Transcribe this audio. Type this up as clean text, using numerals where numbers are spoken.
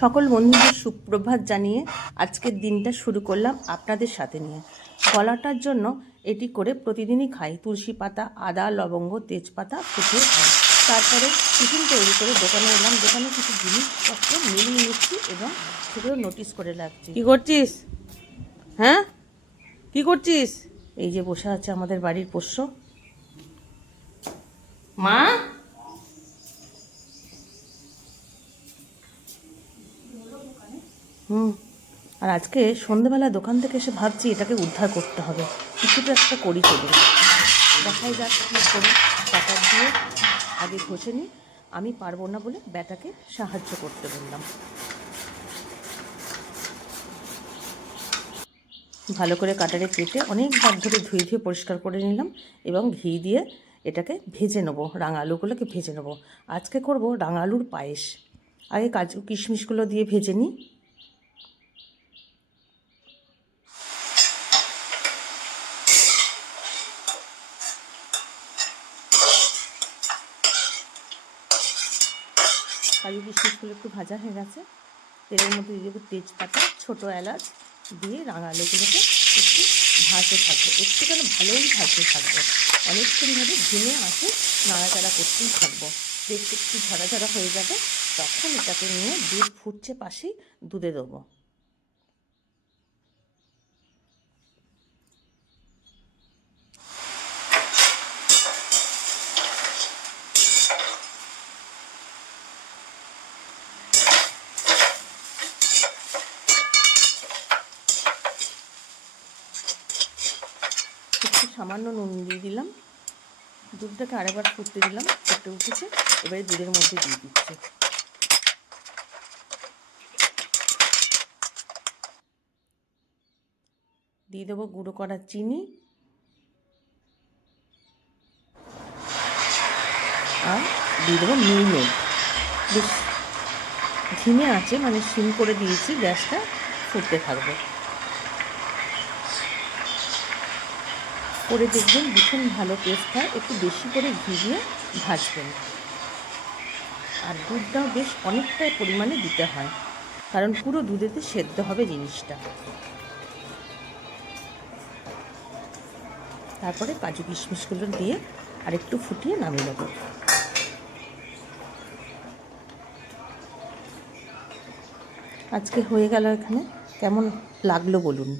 সকল বন্ধুদের সুপ্রভাত জানিয়ে আজকের দিনটা শুরু করলাম আপনাদের সাথে নিয়ে। গলাটার জন্য এটি করে প্রতিদিনই খাই। তুলসী পাতা, আদা, লবঙ্গ, তেজপাতা ফুটিয়ে খাই। তারপরে টিফিন তৈরি করে দোকানে এলাম। দোকানে কিছু জিনিসপত্র মিলিয়ে নিচ্ছি এবং সেগুলো নোটিস করে রাখছি। কী করছিস? হ্যাঁ, কী করছিস? এই যে বসে আছে আমাদের বাড়ির পোষ্য মা। আর আজকে সন্ধেবেলা দোকান থেকে এসে ভাবছি এটাকে উদ্ধার করতে হবে, কিছুটা একটা করি চলুন। দেখাই যাক কী করি। ব্যাটার দিয়ে আগে ঘষে নিই। আমি পারবো না বলে ব্যাটাকে সাহায্য করতে বললাম। ভালো করে কাটারে কেটে অনেকবার ধরে ধুয়ে ধুয়ে পরিষ্কার করে নিলাম এবং ঘি দিয়ে এটাকে ভেজে নেবো। রাঙা আলুগুলোকে ভেজে নেবো। আজকে করব রাঙা আলুর পায়েস। আগে কাজু কিশমিশগুলো দিয়ে ভেজে নিই। কাজু কিশমিশগুলো একটু ভাজা হয়ে গেছে। তেলের মধ্যে দিয়ে দেবো তেজপাতা, ছোটো এলাচ দিয়ে রাঙা আলুগুলোকে একটু ভাজতে থাকবো। একটু কেন ভালোই ভাজতে থাকবো। অনেকক্ষণ ধরে ঝিমে আসে নাড়াচাড়া করতেই থাকবো। দেখতে একটু ঝরা ঝরা হয়ে যাবে, তখন এটাকে নিয়ে দুধ ফুটছে পাশেই, দুধে দেবো। একটু সামান্য নুন দিয়ে দিলাম। দুধটাকে আরেকবার ফুটতে দিলাম, ফুটে উঠেছে। এবারে দুধের মধ্যে দিয়ে দিচ্ছি। দিয়ে দেবো গুঁড়ো করা চিনি আর দিয়ে দেবো মিল্ক। বেশ ধিমে আছে, মানে সিম করে দিয়েছি, গ্যাসটা ফুটতে থাকবে। করে দেখবেন ভীষণ ভালো টেস্ট হয়। একটু বেশি করে ঘি দিয়ে ভাজবেন। আর দুধটাও বেশ অনেকটাই পরিমাণে দিতে হয়, কারণ পুরো দুধেতে সেদ্ধ হবে জিনিসটা। তারপরে কাজু কিশমিশগুলো দিয়ে আর একটু ফুটিয়ে নামিয়ে নেব। আজকে হয়ে গেল। এখানে কেমন লাগলো বলুন।